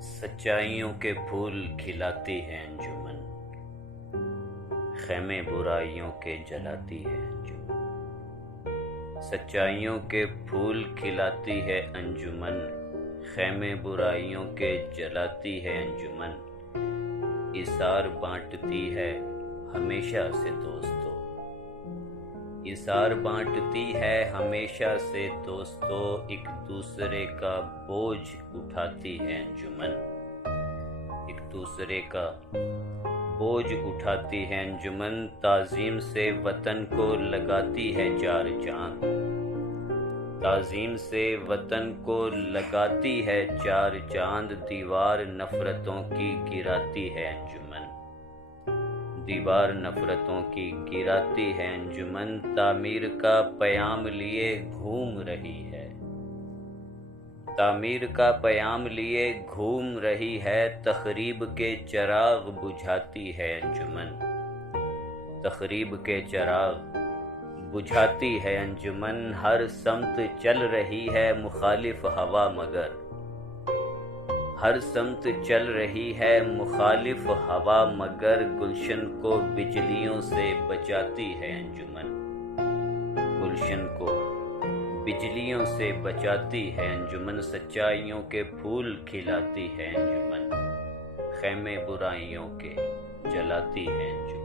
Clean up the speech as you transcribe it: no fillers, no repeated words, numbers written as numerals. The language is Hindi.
सच्चाइयों के फूल खिलाती है अंजुमन, ख़ैमे बुराइयों के जलाती है अंजुमन। सच्चाइयों के फूल खिलाती है अंजुमन, ख़ैमे बुराइयों के जलाती है अंजुमन। इसार बांटती है हमेशा से दोस्तों, इसार बांटती है हमेशा से दोस्तों। एक दूसरे का बोझ उठाती है अंजुमन, एक दूसरे का बोझ उठाती है अंजुमन। ताज़ीम से वतन को लगाती है चार चांद, ताज़ीम से वतन को लगाती है चार चांद। दीवार नफरतों की गिराती है अंजुमन, दीवार नफरतों की गिराती है अंजुमन। तामीर का पयाम लिए घूम रही है, तामीर का पयाम लिए घूम रही है। तखरीब के चराग बुझाती है अंजुमन, तखरीब के चराग बुझाती है अंजुमन। हर समत चल रही है मुखालिफ हवा मगर, हर समत चल रही है मुखालिफ हवा मगर। गुलशन को बिजलियों से बचाती है अंजुमन, गुलशन को बिजलियों से बचाती है अंजुमन। सच्चाइयों के फूल खिलाती है अंजुमन, ख़ैमे बुराइयों के जलाती है अंजुमन।